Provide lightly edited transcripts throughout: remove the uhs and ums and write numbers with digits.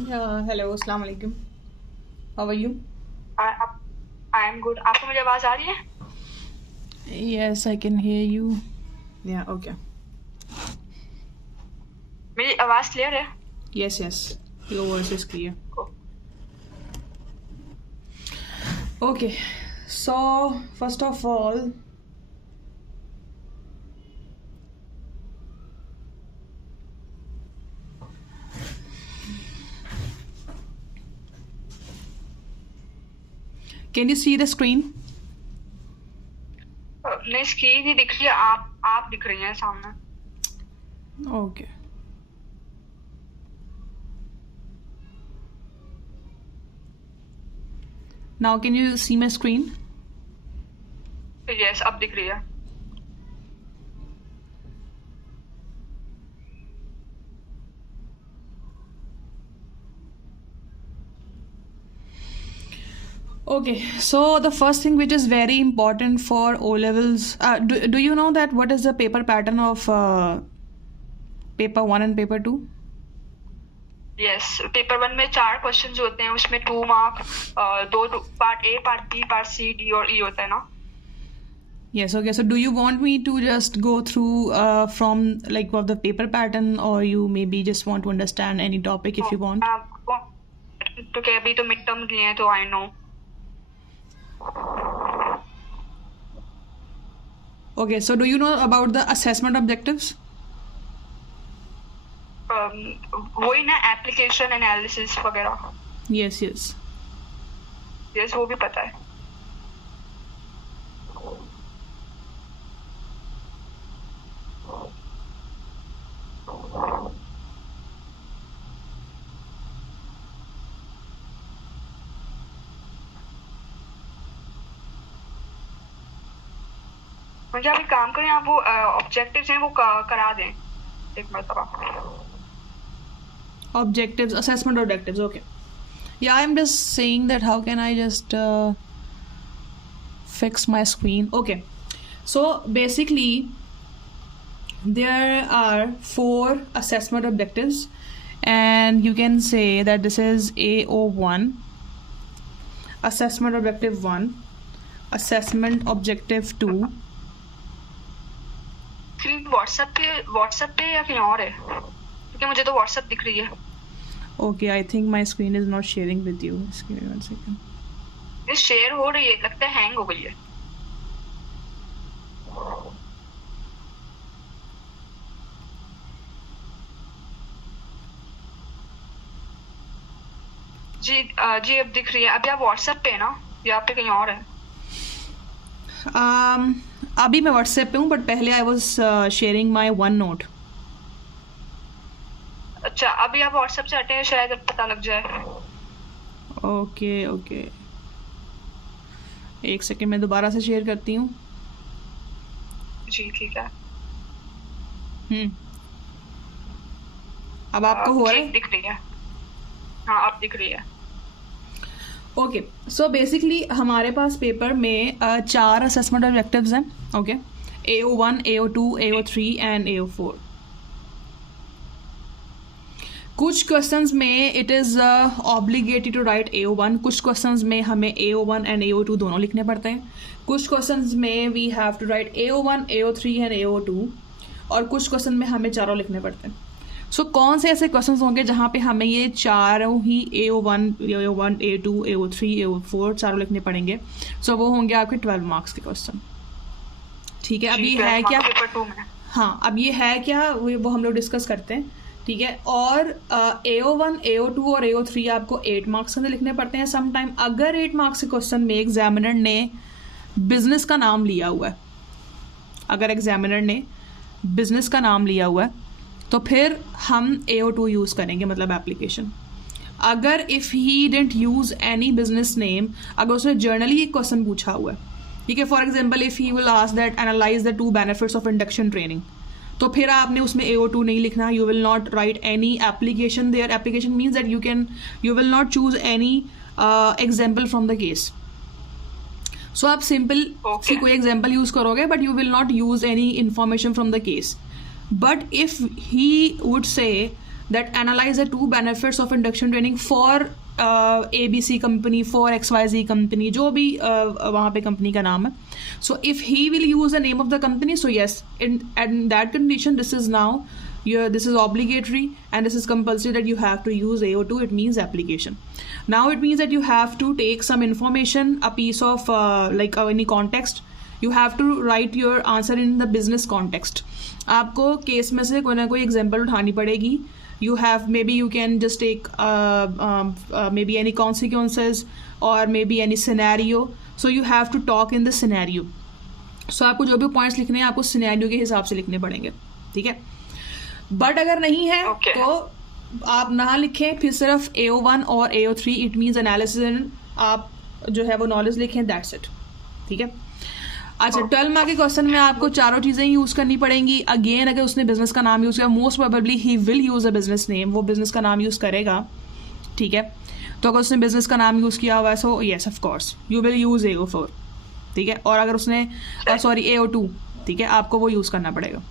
Hello अस्सलाम वालेकुम. How are you? I am good. आपको मेरी आवाज आ रही है? Yes, I can hear you. Yeah, okay. मेरी आवाज क्लियर है? Yes. Your voice is clear. Okay. So, first of all, can you see the screen? नहीं, स्क्रीन ही दिख रही है। आप दिख रही हैं सामने। Okay. Now, can you see my screen? Yes, अब दिख रही है। Okay, so the first thing which is very important for O levels, do you know that what is the paper pattern of paper 1 and paper 2? Yes, paper 1 में 4 question होते हैं, उसमें 2 mark, दो part A, part B, part C, D और E होता है ना। Yes, okay. So do you want me to just go through from like of the paper pattern, or you maybe just want to understand any topic if you want? तो क्या अभी तो mid term लिए हैं तो I know. Okay, so do you know about the assessment objectives? वही ना, application analysis वगैरह। Yes. यस, वो भी पता है। मुझे अभी काम करें, आप वो ऑब्जेक्टिव्स हैं वो करा दें एक मरतबा। Objectives, assessment objectives. Okay. Yeah, I'm just saying that how can I just fix my screen? Okay. So basically, there are 4 assessment objectives, and you can say that this is AO1, assessment objective 1, assessment objective 2. Screen WhatsApp पे या कहीं और है? क्योंकि मुझे तो WhatsApp दिख रही है। Okay, I think my screen is not sharing with you. Just give me 1 second. ये शेयर हो रही है, लगता है हैंग हो गई है। जी अब दिख रही है। अभी आप व्हाट्सएप पे है ना या आप पे कहीं और है? अभी मैं व्हाट्सएप पे हूँ, बट पहले I was sharing my OneNote. अच्छा, अभी आप व्हाट्सएप से हटे हैं, शायद अब पता लग जाए। ओके, 1 सेकेंड मैं दोबारा से शेयर करती हूँ. जी ठीक है। अब आपको हो रहा है? दिख रही है। हाँ, अब दिख रही है। ओके, सो बेसिकली हमारे पास पेपर में 4 असेसमेंट ऑब्जेक्टिव्स हैं. Okay, AO1, AO2, AO3 and AO4. कुछ क्वेश्चंस में it is obligatory to write AO1, कुछ क्वेश्चंस में हमें AO1 एंड AO2 दोनों लिखने पड़ते हैं. कुछ क्वेश्चंस में we have to write AO1, AO3 and AO2, और कुछ क्वेश्चन में हमें चारों लिखने पड़ते हैं. सो कौन से ऐसे क्वेश्चंस होंगे जहाँ पे हमें ये चारों ही AO1, A2, AO3, AO4 चारों लिखने पड़ेंगे? सो वो होंगे आपके 12 मार्क्स के क्वेश्चन. ठीक है, अब ये है क्या? हाँ, अब ये है क्या वो हम लोग डिस्कस करते हैं. ठीक है, और AO1, AO2 और AO3 आपको 8 मार्क्स के लिखने पड़ते हैं. सम टाइम अगर 8 मार्क्स के क्वेश्चन में एग्जामिनर ने बिजनेस का नाम लिया हुआ है, अगर एग्जामिनर ने बिजनेस का नाम लिया हुआ है तो फिर हम AO2 यूज़ करेंगे, मतलब एप्लीकेशन. अगर if he didn't use any business name, अगर उसने जर्नली एक क्वेश्चन पूछा हुआ है, ठीक है, for example if he will ask that analyse the 2 benefits of induction training, तो फिर आपने उसमें AO2 नहीं लिखना. You will not write any application there. Application means that you will not choose any example from the case. So आप simple सी कोई example use करोगे, but you will not use any information from the case. But if he would say that analyze the two benefits of induction training for ABC company, for XYZ company, जो भी वहाँ पे company का नाम है. So if he will use the name of the company, so yes, in that condition, this is now this is obligatory and this is compulsory that you have to use AO2. It means application. Now it means that you have to take some information, a piece of like any context. You have to write your answer in the business context. आपको case में से कोई ना कोई example उठानी पड़ेगी. You have, maybe you can just take maybe any consequences or maybe any scenario. So you have to talk in the scenario. So आपको जो भी पॉइंट्स लिखने हैं आपको सिनेरियो के हिसाब से लिखने पड़ेंगे. ठीक है. बट अगर नहीं है तो आप ना लिखें, फिर सिर्फ AO1 और AO3 इट मीन्स एनालिसिस, आप जो है वो नॉलेज लिखें. That's it. ठीक है. अच्छा, 12 मार्क के क्वेश्चन में आपको चारों चीज़ें यूज़ करनी पड़ेंगी. अगेन अगर उसने बिजनेस का नाम यूज़ किया, most probably he will use a business name, वो बिजनेस का नाम यूज़ करेगा. ठीक है. तो अगर उसने बिजनेस का नाम यूज़ किया हुआ है so yes of course you will use AO4. ठीक है. और अगर उसने सॉरी AO2, ठीक है, आपको वो यूज़ करना पड़ेगा.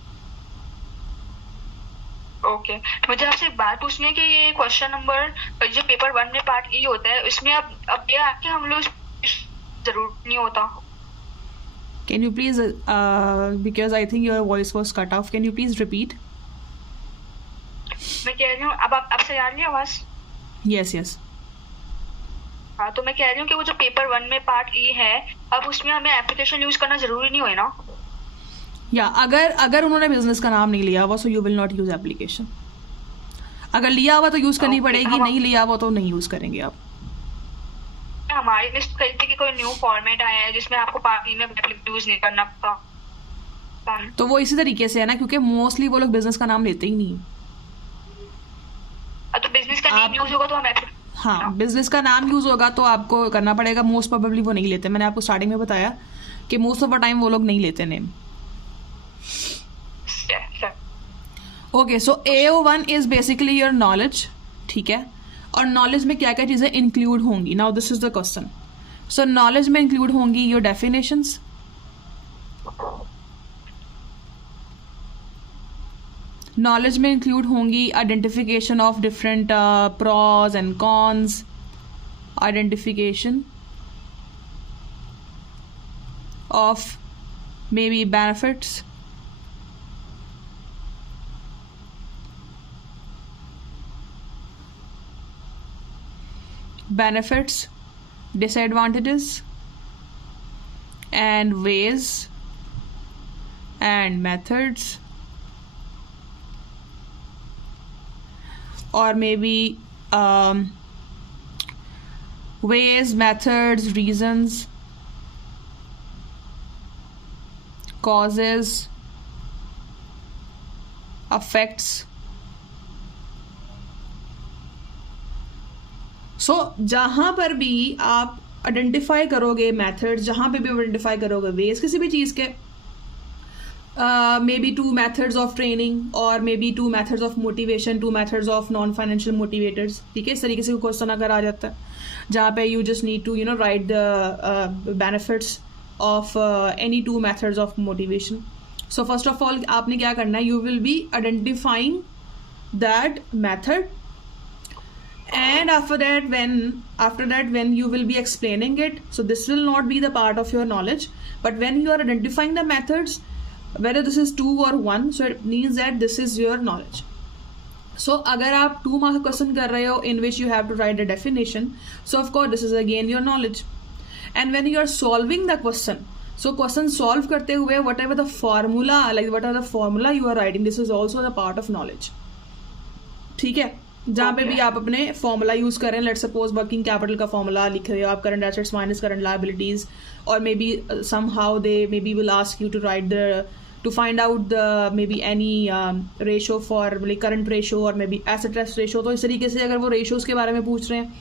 ओके. मुझे आपसे एक बात पूछनी है कि ये क्वेश्चन नंबर जो पेपर 1 में पार्ट ई होता है उसमें अब ये आके हम लोग जरूर नहीं होता. Can you please because I think your voice was cut off, can you please repeat? मैं कह रही हूँ अब आपसे आ रही है आवाज? Yes, yes. हाँ, तो मैं कह रही हूँ कि वो जो पेपर 1 में पार्ट ई है अब उसमें हमें एप्लीकेशन यूज करना जरूरी नहीं हुआ ना? या अगर उन्होंने बिजनेस का नाम नहीं लिया हुआ so you will not use application. अगर लिया हुआ तो यूज करनी पड़ेगी, नहीं लिया हुआ तो नहीं यूज करेंगे आप. हमारी लिस्ट कही थी कि कोई न्यू फॉर्मेट आया है जिसमें आपको पार्टी में यूज नहीं करना पड़ता, तो वो इसी तरीके से है ना, क्योंकि मोस्टली वो लोग बिजनेस का नाम लेते ही नहीं. तो बिजनेस का नेम यूज होगा तो हम हाँ, बिजनेस का नाम यूज होगा तो आपको करना पड़ेगा. मोस्ट प्रोबेबली वो नहीं लेते. मैंने आपको स्टार्टिंग में बताया कि मोस्ट ऑफ द टाइम वो लोग नहीं लेते name. Okay, so AO1 is basically your knowledge. ठीक है. और नॉलेज में क्या क्या चीज़ें इंक्लूड होंगी. Now this is the question. So knowledge में इंक्लूड होंगी योर डेफिनेशंस, नॉलेज में इंक्लूड होंगी identification of different pros and cons, identification of may be benefits, benefits, disadvantages, and ways and methods, or maybe ways, methods, reasons, causes, effects. सो जहाँ पर भी आप identify करोगे methods, जहाँ पे भी आइडेंटिफाई करोगे वेज किसी भी चीज़ के, maybe 2 methods of training और maybe 2 methods of motivation, 2 methods of non financial motivators. ठीक है. इस तरीके से क्वेश्चन अगर आ जाता है जहाँ पे you just need to write the benefits of any 2 methods of motivation. So first of all आपने क्या करना है, you will be identifying that method. And after that when you will be explaining it, so this will not be the part of your knowledge, but when you are identifying the methods, whether this is 2 or 1, so it means that this is your knowledge. So अगर आप 2 mark question कर रहे हो in which you have to write the definition, so of course this is again your knowledge. And when you are solving the question, so question solve करते हुए whatever the formula, like whatever the formula you are writing, this is also the part of knowledge. ठीक है. जहाँ पे भी आप अपने formula use करें, लेट सपोज वर्किंग कैपिटल का फॉर्मूला लिख रहे हो आप, current assets minus current liabilities, और maybe somehow they maybe will ask you to write the to find out the maybe any ratio for current ratio और may be asset ratio. तो इस तरीके से अगर वो ratios के बारे में पूछ रहे हैं,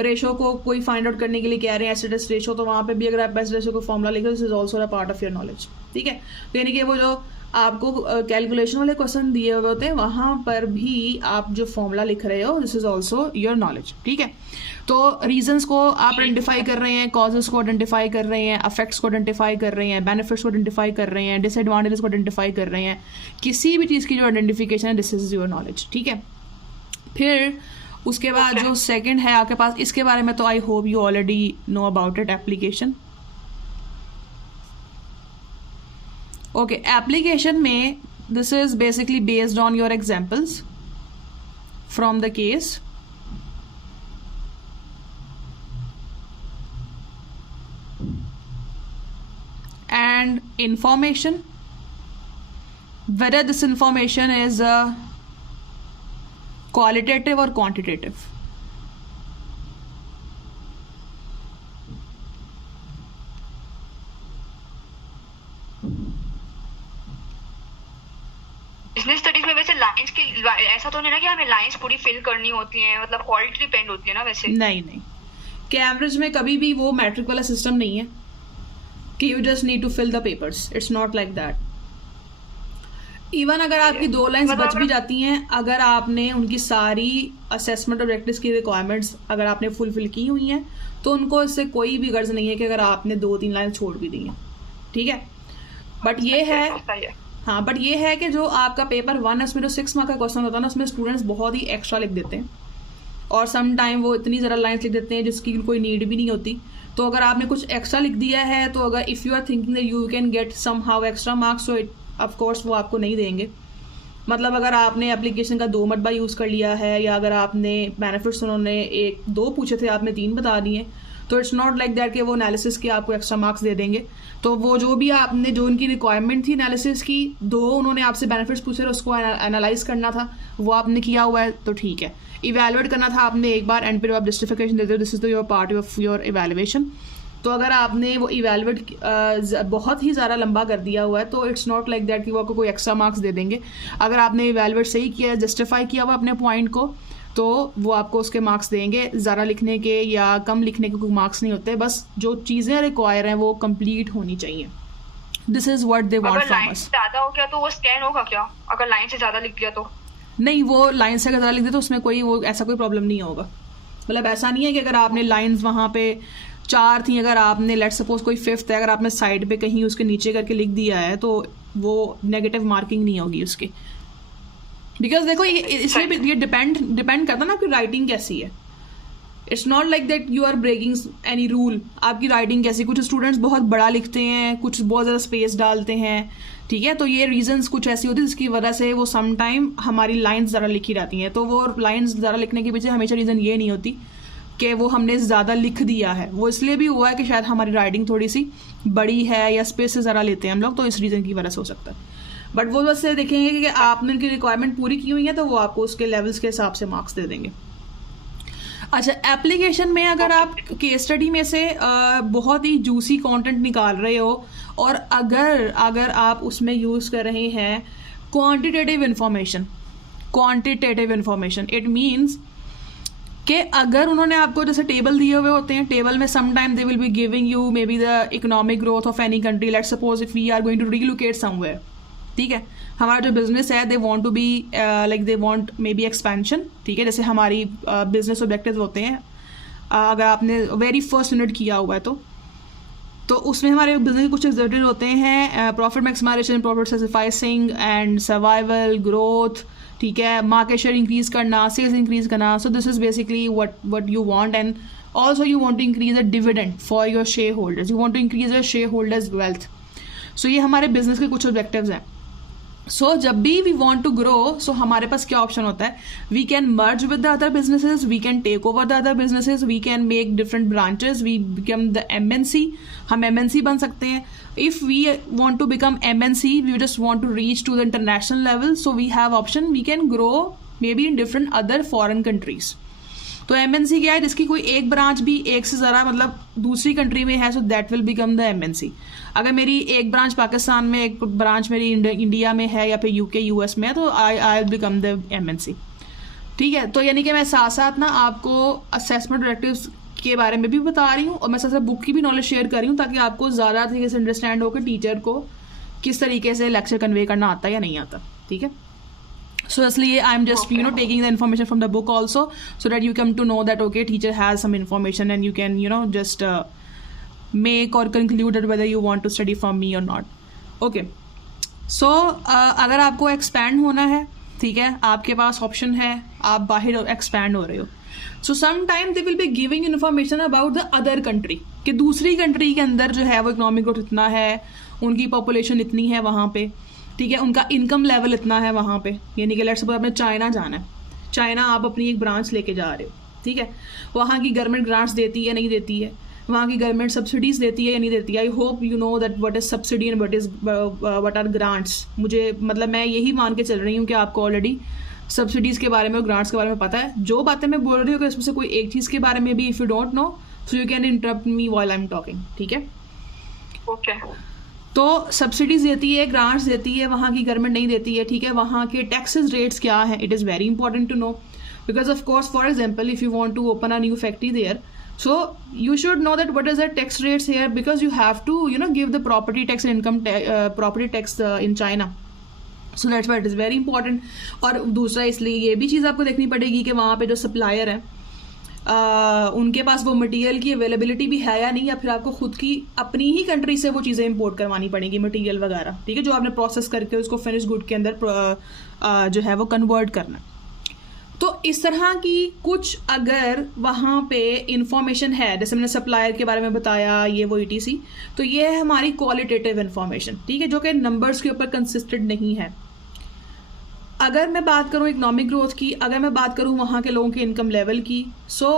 रेशो को कोई फाइंड आउट करने के लिए कह रहे हैं एसेट रेशो, तो वहाँ पे भी अगर आप एसेट रेशो का फॉर्मूला लिखे, this is also the part of your knowledge. ठीक है. तो यानी कि वो जो आपको कैलकुलेशन वाले क्वेश्चन दिए हुए होते हैं वहाँ पर भी आप जो फॉर्मूला लिख रहे हो, this is also your knowledge. ठीक है. तो रीजंस को आप आइडेंटिफाई कर रहे हैं, कॉजेस को आइडेंटिफाई कर रहे हैं, अफेक्ट्स को आइडेंटिफाई कर रहे हैं, बेनिफिट्स को आइडेंटिफाई कर रहे हैं, डिसएडवांटेजेस को आइडेंटिफाई कर रहे हैं. किसी भी चीज़ की जो आइडेंटिफिकेशन है, दिस इज योर नॉलेज. ठीक है. फिर उसके बाद जो सेकंड है आपके पास, इसके बारे में तो I hope you already know about it, application. Okay, application में this is basically based on your examples from the case. And information, whether this information is qualitative or quantitative. Business studies में वैसे lines की ऐसा तो नहीं ना कि हमें लाइंस पूरी फिल करनी होती हैं, मतलब क्वालिटी डिपेंड होती है ना वैसे? नहीं, कैम्ब्रिज में कभी भी वो मैट्रिक वाला सिस्टम नहीं है कि you just need to fill the papers, it's not like that. Even अगर आपकी 2 लाइंस बच भी जाती हैं, अगर आपने उनकी सारी असेसमेंट ऑब्जेक्टिव्स की रिक्वायरमेंट्स अगर आपने फुलफिल की हुई हैं, तो उनको इससे कोई भी गर्ज नहीं है कि अगर आपने 2-3 लाइन छोड़ भी दी हैं, ठीक है। बट ये है, हाँ, बट ये है कि जो आपका पेपर 1 है उसमें जो 6 मार्क का क्वेश्चन होता है ना, उसमें स्टूडेंट्स बहुत ही एक्स्ट्रा लिख देते हैं और सम टाइम वो इतनी ज़रा लाइन्स लिख देते हैं जिसकी कोई नीड भी नहीं होती। तो अगर आपने कुछ एक्स्ट्रा लिख दिया है, तो अगर if you are thinking that you can get somehow extra marks, so it of course वो आपको नहीं देंगे। मतलब अगर आपने एप्लीकेशन का 2 मरतबा यूज़ कर लिया है, या अगर आपने बेनिफिट्स उन्होंने 1-2 पूछे थे, आपने 3 बता दिए, तो इट्स नॉट लाइक दैट कि वो एनालिसिस के आपको एक्स्ट्रा मार्क्स दे देंगे। तो वो जो भी आपने, जो उनकी रिक्वायरमेंट थी एनालिसिस की, 2 उन्होंने आपसे बेनिफिट्स पूछे, उसको एनालाइज करना था, वो आपने किया हुआ है, तो ठीक है। इवेलुएट करना था आपने एक बार, एंड फिर आप जस्टिफिकेशन देते हो, this is the your part of your evaluation. तो अगर आपने वो इवेलुएट बहुत ही ज़्यादा लंबा कर दिया हुआ है, तो इट्स नॉट लाइक दैट कि वो आपको कोई एक्स्ट्रा मार्क्स दे देंगे। अगर आपने इवेलुएट सही किया, जस्टिफाई किया हुआ अपने पॉइंट को, तो वो आपको उसके मार्क्स देंगे। ज़्यादा लिखने के या कम लिखने के कोई मार्क्स नहीं होते, बस जो चीज़ें रिक्वायर हैं वो कंप्लीट होनी चाहिए। This is what they want from us. ज़्यादा हो गया तो वो स्कैन होगा क्या, अगर लाइन से ज़्यादा लिख दिया तो? नहीं, वो लाइन से अगर ज़्यादा लिख दे तो उसमें कोई वो ऐसा कोई प्रॉब्लम नहीं होगा। मतलब ऐसा नहीं है कि अगर आपने लाइन्स वहाँ पे 4 थी, अगर आपने लेट सपोज कोई 5th है, अगर आपने साइड पे कहीं उसके नीचे करके लिख दिया है, तो वो नेगेटिव मार्किंग नहीं होगी उसकी। बिकॉज देखो इसमें भी ये डिपेंड करता ना आपकी राइटिंग कैसी है। It's not like that you are breaking any rule. आपकी राइटिंग कैसी, कुछ स्टूडेंट्स बहुत बड़ा लिखते हैं, कुछ बहुत ज़्यादा स्पेस डालते हैं, ठीक है। तो ये रीजंस कुछ ऐसी होती है जिसकी वजह से वो सम टाइम हमारी लाइन्स ज़्यादा लिखी रहती हैं। तो वो लाइन्स ज़्यादा लिखने के पीछे हमेशा रीज़न ये नहीं होती कि वो हमने ज़्यादा लिख दिया है, वो इसलिए भी हुआ है कि शायद हमारी राइटिंग थोड़ी सी बड़ी है या स्पेस से ज़्यादा लेते हैं हम लोग, तो इस रीज़न की वजह से हो सकता है। बट वो बस देखेंगे कि आपने उनकी रिक्वायरमेंट पूरी की हुई है, तो वो आपको उसके लेवल्स के हिसाब से मार्क्स दे देंगे। अच्छा, एप्लीकेशन में अगर आप केस स्टडी में से बहुत ही जूसी कंटेंट निकाल रहे हो, और अगर आप उसमें यूज़ कर रहे हैं क्वांटिटेटिव इंफॉर्मेशन, इट मीन्स कि अगर उन्होंने आपको जैसे टेबल दिए हुए होते हैं, टेबल में some time they will be giving you maybe the economic growth of any country. Let's suppose if we are going to relocate somewhere, ठीक है, हमारा जो बिजनेस है, they want to be like they want maybe expansion, ठीक है, जैसे हमारी business objectives होते हैं। अगर आपने वेरी फर्स्ट यूनिट किया हुआ है, तो उसमें हमारे बिजनेस के कुछ ऑब्जेक्टिव्स होते हैं, profit maximisation, profit satisficing and survival, growth, ठीक है, मार्केट शेयर इंक्रीज करना, सेल्स इंक्रीज करना। So this is basically what you want, and also you want to increase a dividend for your shareholders, you want to increase your shareholders wealth. So ये हमारे business के कुछ objectives हैं। So जब भी we want to grow, so हमारे पास क्या ऑप्शन होता है, we can merge with the other businesses, we can take over the other businesses, we can make different branches, we become the MNC, हम MNC बन सकते हैं। If we want to become MNC, we just want to reach to the international level, so we have option, we can grow maybe in different other foreign countries. तो MNC क्या है, जिसकी कोई एक branch भी एक से ज़रा मतलब दूसरी कंट्री में है, so that will become the MNC। अगर मेरी एक ब्रांच पाकिस्तान में, एक ब्रांच मेरी इंडिया में है, या फिर UK US में है, तो I will become the MNC, ठीक है। तो यानी कि मैं साथ साथ ना आपको असेसमेंट ऑब्जेक्टिव्स के बारे में भी बता रही हूँ, और मैं साथ साथ बुक की भी नॉलेज शेयर कर रही हूँ, ताकि आपको ज़्यादा तरीके से अंडरस्टैंड हो कि टीचर को किस तरीके से लेक्चर कन्वे करना आता है या नहीं आता, ठीक है। So इसलिए I am just taking the information from the book also, so that you come to know that okay, teacher has some information and you can just make or conclude that whether you want to study from me or not. Okay, so अगर आपको expand होना है ठीक है, आपके पास option है, आप बाहर एक्सपैंड हो रहे हो. So some time they will be giving information about the other country, कि दूसरी कंट्री के अंदर जो है वो इकोनॉमिक ग्रोथ इतना है, उनकी पॉपुलेशन इतनी है वहाँ पे, ठीक है, उनका इनकम लेवल इतना है वहाँ पे. यानी कि लेट्स सपोज आपने चाइना जाना है, चाइना आप अपनी एक ब्रांच लेके जा रहे हो, ठीक है, वहाँ की गवर्नमेंट ग्रांट्स देती है नहीं देती है, वहाँ की गवर्नमेंट सब्सिडीज़ देती है या नहीं देती है. I hope you know that what is subsidy and what are grants. मुझे मतलब मैं यही मान के चल रही हूँ कि आपको ऑलरेडी सब्सिडीज़ के बारे में और ग्रांट्स के बारे में पता है. जो बातें मैं बोल रही हूँ कि इसमें से कोई एक चीज़ के बारे में भी if you don't know so you can interrupt me while I am talking. ठीक है, ओके. तो सब्सिडीज़ देती है, ग्रांट्स देती है, वहाँ की गवर्नमेंट नहीं देती है. ठीक है, वहाँ के टैक्सेस रेट्स क्या हैं, it is very important to know, because of course for example if you want to open a new factory there, so you should know that what is the tax rates here, because you have to give the property tax and income property tax in China. So that's why it is very important. और दूसरा इसलिए ये भी चीज़ आपको देखनी पड़ेगी कि वहाँ पे जो सप्लायर हैं उनके पास वो मटेरियल की अवेलेबिलिटी भी है या नहीं, या फिर आपको खुद की अपनी ही कंट्री से वो चीज़ें इंपोर्ट करवानी पड़ेंगी, मटेरियल वगैरह. ठीक है, जो आपने प्रोसेस करके उसको फिनिश गुड के अंदर जो है वो कन्वर्ट करना. तो इस तरह की कुछ अगर वहाँ पे इंफॉर्मेशन है, जैसे मैंने सप्लायर के बारे में बताया, ये वो ETC, तो ये है हमारी क्वालिटेटिव इंफॉर्मेशन. ठीक है, जो कि नंबर्स के ऊपर कंसिस्टेंट नहीं है. अगर मैं बात करूँ इकोनॉमिक ग्रोथ की, अगर मैं बात करूँ वहाँ के लोगों के इनकम लेवल की, so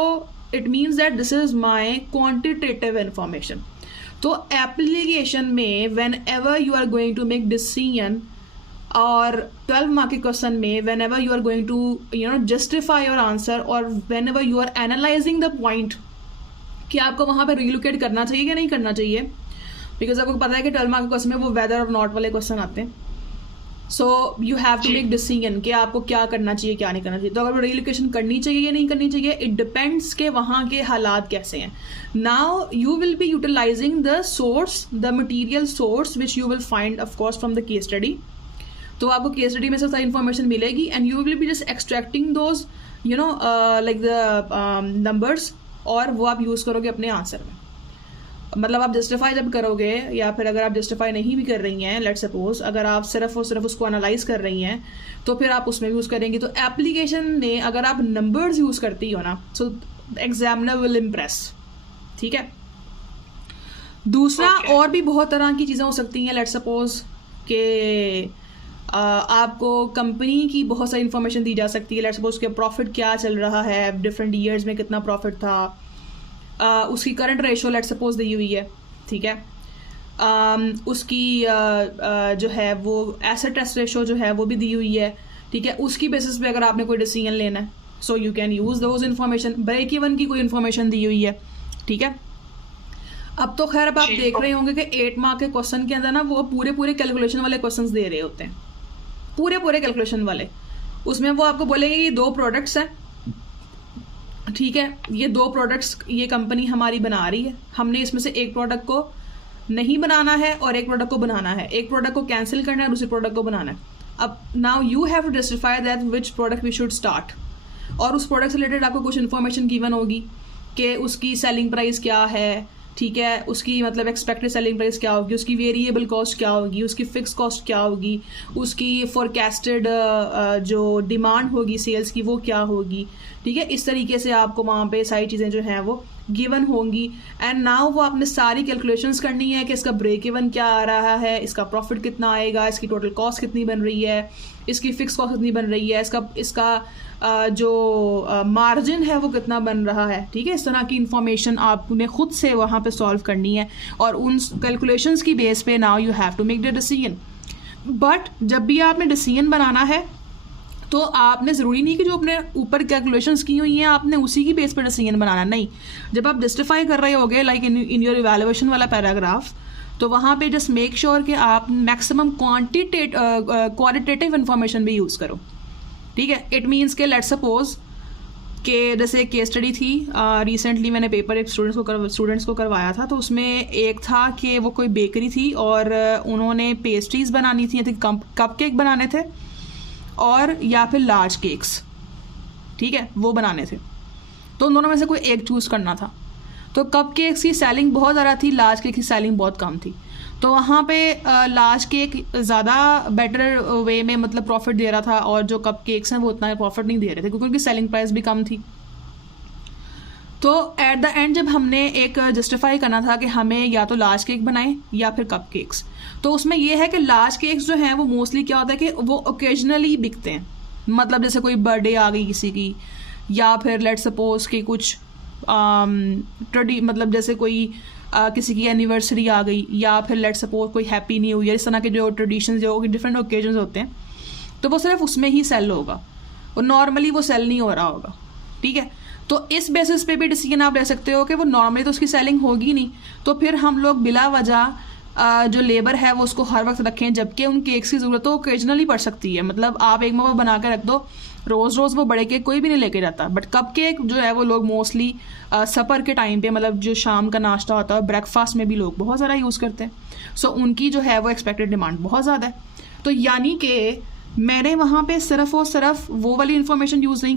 it means that this is my quantitative information. तो एप्लीकेशन में whenever you are going to make decision, और 12 मार्क के क्वेश्चन में whenever you are going to justify your answer, और whenever you are analysing the point कि आपको वहाँ पे रिलोकेट करना चाहिए या नहीं करना चाहिए, बिकॉज आपको पता है कि 12 मार्क के क्वेश्चन में वो वेदर और नॉट वाले क्वेश्चन आते हैं. So you have to make decision कि आपको क्या करना चाहिए क्या नहीं करना चाहिए. तो अगर रिलोकेशन करनी चाहिए या नहीं करनी चाहिए, इट डिपेंड्स के वहाँ के हालात कैसे हैं. Now you will be utilising the source, the material source which you will find of course from the case study. तो आपको केस स्टडी में से सारी इन्फॉर्मेशन मिलेगी and you will be just extracting those like the numbers, और वो आप use करोगे अपने आंसर में. मतलब आप जस्टिफाई जब करोगे, या फिर अगर आप जस्टिफाई नहीं भी कर रही हैं, लेट्स सपोज अगर आप सिर्फ और सिर्फ उसको एनालाइज कर रही हैं, तो फिर आप उसमें यूज़ करेंगे. तो एप्लीकेशन में अगर आप नंबर्स यूज़ करती हो ना, सो एग्जामिनर विल इम्प्रेस. ठीक है, दूसरा और भी बहुत तरह की चीज़ें हो सकती हैं. लेट्स सपोज के आपको कंपनी की बहुत सारी इन्फॉर्मेशन दी जा सकती है. लेट्स सपोज उसके प्रॉफिट क्या चल रहा है, डिफरेंट ईयर्स में कितना प्रॉफिट था, उसकी करंट रेशो लेट्स सपोज दी हुई है. ठीक है, उसकी जो है वो एसेट टेस्ट रेशो जो है वो भी दी हुई है. ठीक है, उसकी बेसिस पे अगर आपने कोई डिसीजन लेना है, so you can use those information. Break even की कोई इन्फॉर्मेशन दी हुई है. ठीक है, अब तो खैर अब आप देख रहे होंगे कि 8 मार्क के क्वेश्चन के अंदर ना वो पूरे कैलकुलेशन वाले क्वेश्चंस दे रहे होते हैं, पूरे कैलकुलेशन वाले. उसमें वो आपको बोलेंगे कि 2 प्रोडक्ट्स हैं. ठीक है, ये 2 प्रोडक्ट्स ये कंपनी हमारी बना रही है, हमने इसमें से एक प्रोडक्ट को नहीं बनाना है और एक प्रोडक्ट को बनाना है, एक प्रोडक्ट को कैंसिल करना है, दूसरे प्रोडक्ट को बनाना है. अब now you have to justify that which product we should start, और उस प्रोडक्ट से रिलेटेड आपको कुछ इन्फॉर्मेशन गिवन होगी कि उसकी सेलिंग प्राइस क्या है. ठीक है, उसकी मतलब एक्सपेक्टेड सेलिंग प्राइस क्या होगी, उसकी वेरिएबल कॉस्ट क्या होगी, उसकी फिक्स कॉस्ट क्या होगी, उसकी फोरकास्टेड जो डिमांड होगी सेल्स की वो क्या होगी. ठीक है, इस तरीके से आपको वहाँ पे सारी चीज़ें जो हैं वो गिवन होंगी. एंड नाउ वो आपने सारी कैलकुलेशंस करनी है कि इसका ब्रेक इवन क्या आ रहा है, इसका प्रॉफिट कितना आएगा, इसकी टोटल कॉस्ट कितनी बन रही है, इसकी फिक्स कॉस्ट कितनी बन रही है, इसका जो मार्जिन है वो कितना बन रहा है. ठीक है, इस तरह की इंफॉर्मेशन आपने खुद से वहाँ पे सॉल्व करनी है, और उन कैलकुलेशंस की बेस पे now you have to make the decision. But जब भी आपने डिसीजन बनाना है, तो आपने ज़रूरी नहीं कि जो अपने ऊपर कैलकुलेशंस की हुई हैं आपने उसी की बेस पर डिसीजन बनाना. नहीं, जब आप जस्टिफाई कर रहे होगे लाइक इन योर इवैल्यूएशन वाला पैराग्राफ, तो वहाँ पे जस्ट मेक श्योर कि आप मैक्सिमम क्वालिटेटिव इंफॉर्मेशन भी यूज़ करो. ठीक है, इट मीन्स के लेट्स सपोज कि जैसे एक केस स्टडी थी रिसेंटली मैंने पेपर एक स्टूडेंट्स को करवाया था. तो उसमें एक था कि वो कोई बेकरी थी और उन्होंने पेस्ट्रीज़ बनानी थी, कप केक बनाने थे और या फिर लार्ज केक्स. ठीक है, वो बनाने थे. तो उन दोनों में से कोई एक चूज़ करना था. तो कप केक्स की सेलिंग बहुत ज़्यादा थी, लार्ज केक की सेलिंग बहुत कम थी. तो वहाँ पे लार्ज केक ज़्यादा बेटर वे में मतलब प्रॉफिट दे रहा था, और जो कप केक्स हैं वो उतना प्रॉफिट नहीं दे रहे थे क्योंकि उनकी सेलिंग प्राइस भी कम थी। तो एट द एंड जब हमने एक जस्टिफाई करना था कि हमें या तो लार्ज केक बनाएं या फिर कप केक्स, तो उसमें यह है कि लार्ज केक्स जो हैं वो मोस्टली क्या होता है कि वो ओकेजनली बिकते हैं, मतलब जैसे कोई बर्थडे आ गई किसी की, या फिर लेट सपोज कि कुछ मतलब जैसे कोई किसी की एनिवर्सरी आ गई, या फिर लेट सपोज कोई हैप्पी न्यू ईयर, इस तरह के जो ट्रेडिशंस जो डिफरेंट ओकेजन्स होते हैं, तो वो सिर्फ उसमें ही सेल होगा और नॉर्मली वो सेल नहीं हो रहा होगा। ठीक है, तो इस बेसिस पे भी डिसीजन आप ले सकते हो कि वो नॉर्मली तो उसकी सेलिंग होगी नहीं, तो फिर हम लोग बिला वजह जो लेबर है वो उसको हर वक्त रखें, जबकि उन केक्स की ज़रूरत तो ओकेजनली पड़ सकती है। मतलब आप एक मौका बना कर रख दो, रोज़ रोज़ वो बड़े केक कोई भी नहीं लेके जाता, बट कप केक जो है वो लोग मोस्टली सफ़र के टाइम पे, मतलब जो शाम का नाश्ता होता है, ब्रेकफास्ट में भी लोग बहुत ज़्यादा यूज़ करते हैं। सो उनकी जो है वो एक्सपेक्टेड डिमांड बहुत ज़्यादा है। तो यानी कि मैंने वहाँ पे सिर्फ और सिर्फ वो वाली इन्फॉर्मेशन यूज़ नहीं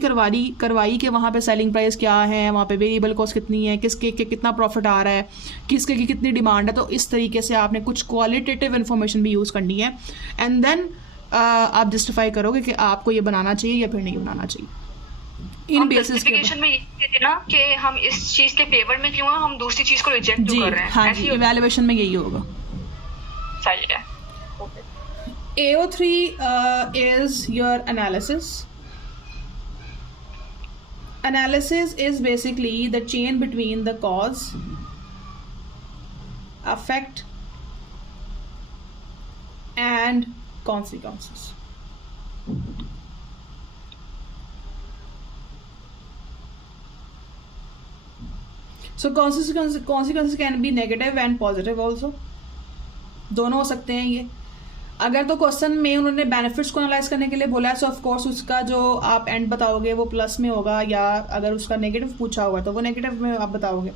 करवाई कि वहाँ पे सेलिंग प्राइस क्या है, वहाँ पे वेरिएबल कॉस्ट कितनी है, किस केक के कितना प्रॉफिट आ रहा है, किस केक की कितनी डिमांड है। तो इस तरीके से आपने कुछ क्वालिटेटिव इन्फॉर्मेशन भी यूज़ करनी है, एंड देन आप जस्टिफाई करोगे कि आपको ये बनाना चाहिए या फिर नहीं बनाना चाहिए। इन बेसिस जस्टिफिकेशन में ये थे ना कि हम इस चीज के फेवर में क्यों हैं, हम दूसरी चीज को रिजेक्ट क्यों कर रहे हैं। हाँ जी, इवैल्यूएशन में यही होगा। सही है। AO3 is your analysis. Analysis is basically the chain between the cause, effect, and consequences. So consequences can be negative and positive also. दोनों हो सकते हैं ये। अगर तो क्वेश्चन में उन्होंने बेनिफिट्स को एनालाइज करने के लिए बोला है, सो ऑफ कोर्स उसका जो आप एंड बताओगे वो प्लस में होगा, या अगर उसका नेगेटिव पूछा होगा तो वो नेगेटिव में आप बताओगे।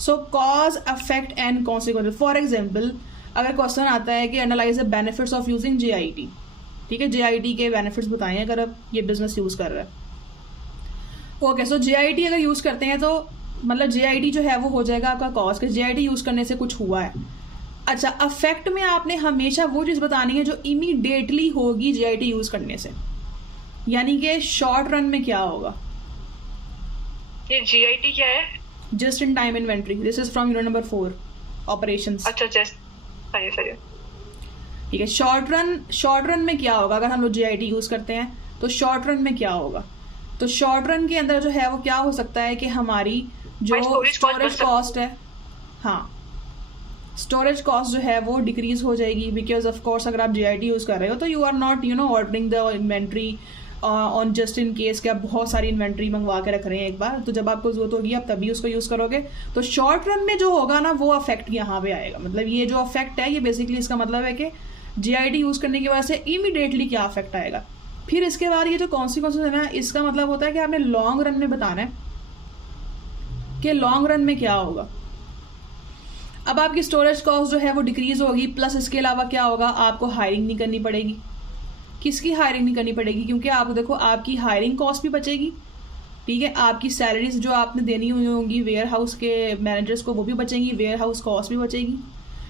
So cause, effect and consequence. For example अगर क्वेश्चन आता है कि analyse the benefits of using JIT, ठीक है, JIT के बेनिफिट्स बताएं अगर आप ये बिजनेस यूज कर रहा है। ओके, सो JIT अगर यूज करते हैं तो मतलब JIT जो है वो हो जाएगा आपका कॉज, कि JIT यूज करने से कुछ हुआ है। अच्छा, अफेक्ट में आपने हमेशा वो चीज़ बतानी है जो इमीडिएटली होगी JIT यूज करने से, यानी कि शॉर्ट रन में क्या होगा। ये JIT क्या है? Just in time inventory. This is from unit number 4 operations. अच्छा, जस्ट सही है। ठीक है, शॉर्ट रन में क्या होगा अगर हम लोग JIT यूज करते हैं, तो शॉर्ट रन में क्या होगा। तो शॉर्ट रन के अंदर जो है वो क्या हो सकता है कि हमारी जो स्टोरेज कॉस्ट है, हाँ, स्टोरेज कॉस्ट जो है वो डिक्रीज हो जाएगी, बिकॉज ऑफ कोर्स अगर आप JIT यूज कर रहे हो तो you are not ordering the inventory on just in case कि आप बहुत सारी इन्वेंट्री मंगवा के रख रहे हैं एक बार, तो जब आपको जरूरत होगी आप तभी उसको यूज करोगे। तो शॉर्ट रन में जो होगा ना वो अफेक्ट यहाँ पे आएगा। मतलब ये जो अफेक्ट है ये बेसिकली इसका मतलब है कि JIT यूज करने की वजह से इमीडिएटली क्या अफेक्ट आएगा। फिर इसके बाद ये जो कॉन्सिक्वेंसेस है ना, इसका मतलब होता है कि आपने लॉन्ग रन में बताना है कि लॉन्ग रन में क्या होगा। अब आपकी स्टोरेज कॉस्ट जो है वो डिक्रीज होगी, प्लस इसके अलावा क्या होगा, आपको हायरिंग नहीं करनी पड़ेगी। किसकी हायरिंग नहीं करनी पड़ेगी, क्योंकि आप देखो आपकी हायरिंग कॉस्ट भी बचेगी, ठीक है, आपकी सैलरीज जो आपने देनी हुई होंगी वेयर हाउस के मैनेजर्स को वो भी बचेंगी, वेयर हाउस कॉस्ट भी बचेगी।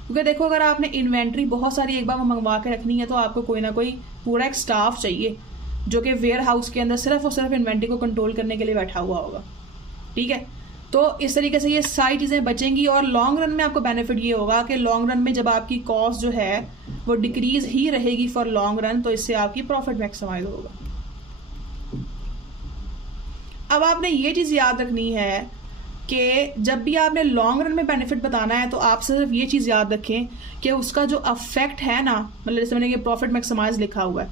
क्योंकि देखो अगर आपने इन्वेंट्री बहुत सारी एक बार मंगवा के रखनी है तो आपको कोई ना कोई पूरा एक स्टाफ चाहिए जो कि वेयर हाउस के अंदर सिर्फ और सिर्फ इन्वेंट्री को कंट्रोल करने के लिए बैठा हुआ होगा। ठीक है, तो इस तरीके से ये सारी चीज़ें बचेंगी, और लॉन्ग रन में आपको बेनिफिट ये होगा कि लॉन्ग रन में जब आपकी कॉस्ट जो है वो डिक्रीज ही रहेगी फॉर लॉन्ग रन, तो इससे आपकी प्रॉफिट मैक्सिमाइज होगा। अब आपने ये चीज़ याद रखनी है कि जब भी आपने लॉन्ग रन में बेनिफिट बताना है तो आप सिर्फ ये चीज़ याद रखें कि उसका जो अफेक्ट है ना, मतलब जैसे मैंने ये प्रॉफिट मैक्सिमाइज लिखा हुआ है,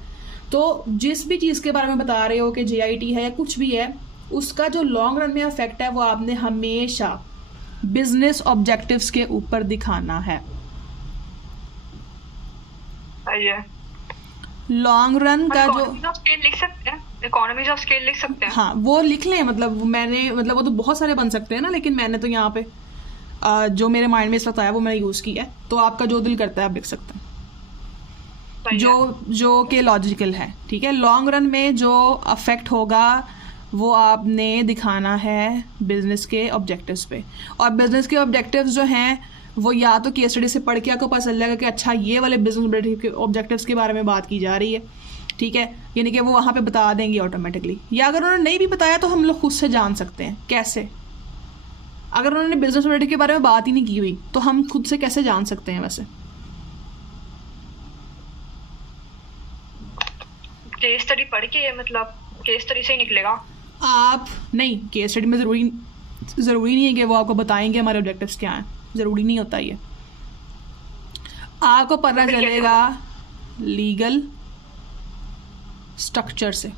तो जिस भी चीज़ के बारे में बता रहे हो कि JIT है या कुछ भी है, उसका जो लॉन्ग रन में अफेक्ट है वो आपने हमेशा बिजनेस ऑब्जेक्टिव्स के ऊपर दिखाना है। लॉन्ग रन का जो लिख सकते हैं, इकोनॉमीज ऑफ स्केल लिख सकते हैं, हाँ वो लिख लें। मतलब वो तो बहुत सारे बन सकते हैं ना, लेकिन मैंने तो यहाँ पे जो मेरे माइंड में इस वक्त आया वो मैंने यूज़ किया है, तो आपका जो दिल करता है आप लिख सकते हैं जो कि लॉजिकल है। ठीक है, लॉन्ग रन में जो अफेक्ट होगा वो आपने दिखाना है बिजनेस के ऑब्जेक्टिव्स पे, और बिजनेस के ऑब्जेक्टिव्स जो हैं वो या तो केस स्टडी से पढ़ के आपको पता चल जाएगा कि अच्छा ये वाले बिजनेस ऑब्जेक्टिव्स के बारे में बात की जा रही है, ठीक है, यानी कि वो वहाँ पे बता देंगे ऑटोमेटिकली। या अगर उन्होंने नहीं भी बताया तो हम लोग खुद से जान सकते हैं। कैसे? अगर उन्होंने बिजनेस ऑब्जेक्टिव के बारे में बात ही नहीं की हुई तो हम खुद से कैसे जान सकते हैं? वैसे केस स्टडी पढ़ के, मतलब केस स्टडी से ही निकलेगा? आप नहीं, केस स्टडी में ज़रूरी नहीं है कि वो आपको बताएंगे हमारे ऑब्जेक्टिव्स क्या हैं, ज़रूरी नहीं होता ये। आपको पता चलेगा लीगल स्ट्रक्चर से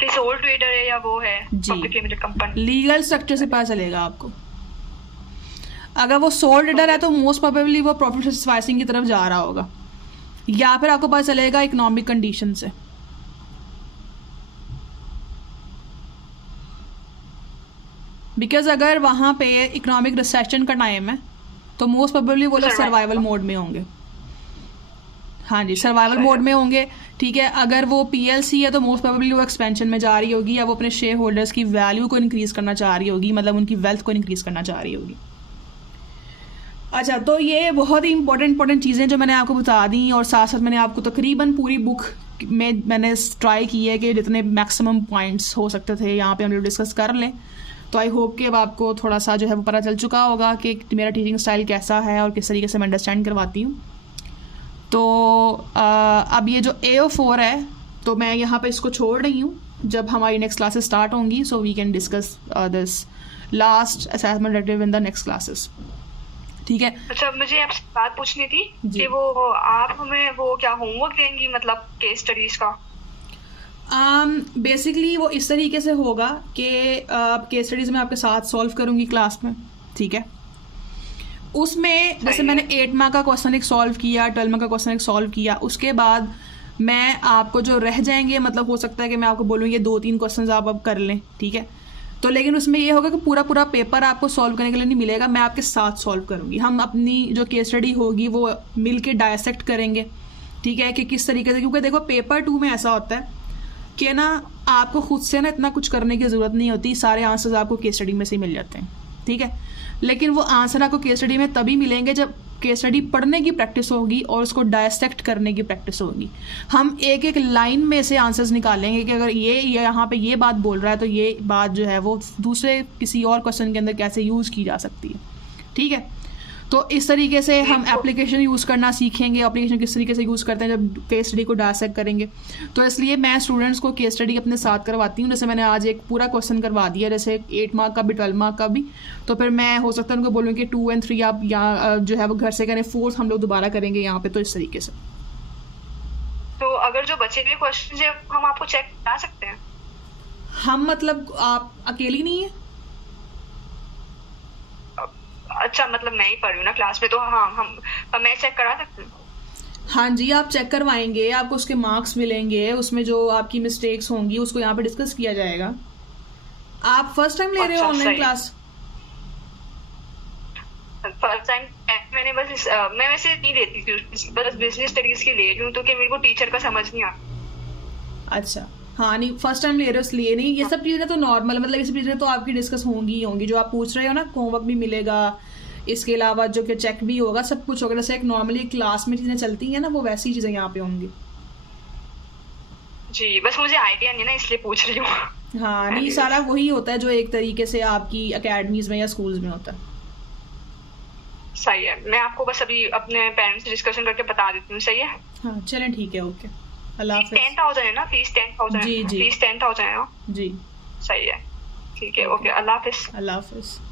कि सोल ट्रेडर है या वो है जी, public limited company. Legal structure से पता चलेगा आपको। अगर वो सोल ट्रेडर है तो मोस्ट प्रोबेबली वो प्रॉफिट सैटिस्फाइसिंग की तरफ जा रहा होगा, या फिर आपको पता चलेगा इकोनॉमिक कंडीशन से। बिकॉज अगर वहाँ पे इकोनॉमिक रिसेशन का टाइम है तो मोस्ट प्रोबेबली वो लोग सर्वाइवल मोड में होंगे। हाँ जी, सर्वाइवल मोड में होंगे, ठीक है। अगर वो पीएलसी है तो मोस्ट प्रोबेबली वो एक्सपेंशन में जा रही होगी, या वो अपने शेयर होल्डर्स की वैल्यू को इंक्रीज करना चाह रही होगी, मतलब उनकी वेल्थ को इंक्रीज करना चाह रही होगी। अच्छा, तो ये बहुत ही इंपॉर्टेंट चीज़ें जो मैंने आपको बता दी, और साथ साथ मैंने आपको तकरीबन पूरी बुक में मैंने ट्राई की है कि जितने मैक्सिमम पॉइंट्स हो सकते थे यहाँ पे हम लोग डिस्कस कर लें। तो आई होप कि अब आपको थोड़ा सा जो है वो पता चल चुका होगा कि मेरा टीचिंग स्टाइल कैसा है और किस तरीके से मैं अंडरस्टैंड करवाती हूँ। तो अब ये जो AO4 है तो मैं यहाँ पे इसको छोड़ रही हूँ। जब हमारी नेक्स्ट क्लासेस स्टार्ट होंगी so we can discuss this last assessment objective in the next classes, ठीक है। अच्छा, मुझे आपसे बात पूछनी थी कि वो आप हमें वो क्या होमवर्क देंगी, मतलब केस स्टडीज का? बेसिकली वो इस तरीके से होगा कि केस स्टडीज़ में आपके साथ सॉल्व करूँगी क्लास में, ठीक है। उसमें जैसे मैंने 8 मार्क का क्वेश्चन एक सॉल्व किया, 12 मार्क का क्वेश्चन एक सॉल्व किया, उसके बाद मैं आपको जो रह जाएंगे, मतलब हो सकता है कि मैं आपको बोलूँ ये 2-3 क्वेश्चन आप अब कर लें, ठीक है। तो लेकिन उसमें ये होगा कि पूरा पेपर आपको सॉल्व करने के लिए नहीं मिलेगा, मैं आपके साथ सॉल्व करूँगी। हम अपनी जो केस स्टडी होगी वो मिल के डायसेक्ट करेंगे, ठीक है, कि किस तरीके से, क्योंकि देखो पेपर 2 में ऐसा होता है कि ना आपको खुद से ना इतना कुछ करने की ज़रूरत नहीं होती, सारे आंसर्स आपको केस स्टडी में से ही मिल जाते हैं, ठीक है। लेकिन वो आंसर आपको केस स्टडी में तभी मिलेंगे जब केस स्टडी पढ़ने की प्रैक्टिस होगी और उसको डायसेक्ट करने की प्रैक्टिस होगी। हम एक एक लाइन में से आंसर्स निकालेंगे कि अगर ये यहाँ पे ये बात बोल रहा है तो ये बात जो है वो दूसरे किसी और क्वेश्चन के अंदर कैसे यूज़ की जा सकती है, ठीक है। तो इस तरीके से हम एप्लीकेशन यूज़ करना सीखेंगे, एप्लीकेशन किस तरीके से यूज़ करते हैं जब केस स्टडी को डायसेक्ट करेंगे। तो इसलिए मैं स्टूडेंट्स को केस स्टडी अपने साथ करवाती हूँ। जैसे मैंने आज एक पूरा क्वेश्चन करवा दिया, जैसे 8 मार्क का भी 12 मार्क का भी, तो फिर मैं हो सकता है उनको बोलूँ कि 2 और 3 आप यहाँ जो है वो घर से करें, 4th हम लोग दोबारा करेंगे यहाँ पे। तो इस तरीके से तो अगर जो बचे हुए क्वेश्चन है हम आपको चेक करा सकते हैं? हम मतलब आप अकेली नहीं है? अच्छा, मतलब मैं ही पढ़ रही हूँ ना क्लास में, तो हाँ मैं चेक करा सकती हूँ? हाँ जी, आप चेक करवाएंगे, आपको उसके मार्क्स मिलेंगे, उसमें जो आपकी मिस्टेक्स होंगी उसको यहाँ पे डिस्कस किया जाएगा। आप फर्स्ट टाइम ले रहे हो ऑनलाइन क्लास? फर्स्ट टाइम मैंने मैं वैसे नहीं लेती थी, बस बिजनेस स्टडीज के ले रही हूँ, तो कि मेरे को टीचर का समझ नहीं आता। अच्छा, हाँ, नहीं फर्स्ट टाइम ले रहे हो इसलिए नहीं, ये सब चीज़ें तो नॉर्मल, मतलब ये सब चीज़ें तो आपकी डिस्कस होंगी ही होंगी। जो आप पूछ रहे हो ना, होमवर्क भी मिलेगा, इसके अलावा जो कि चेक भी होगा, सब कुछ होगा। जैसे एक नॉर्मली क्लास में चीज़ें चलती हैं ना, वो वैसी चीज़ें यहाँ पे होंगी। जी, बस मुझे आइडिया नहीं ना, इसलिए पूछ रही हूँ। हाँ, नहीं सारा वही होता है जो एक तरीके से आपकी अकेडमीज में या स्कूल्स में होता है। सही है, मैं आपको बस अभी अपने पेरेंट्स से डिस्कशन करके बता देती हूँ। सही है, हाँ चलें, ठीक है, ओके, अल्लाह हाफ़िज़। 10,000 है ना फीस? 10,000 जी जी, फीस 10,000 है ना? जी, सही है, ठीक है, ओके, अल्लाह हाफिज़। अल्लाह हाफ़िज़।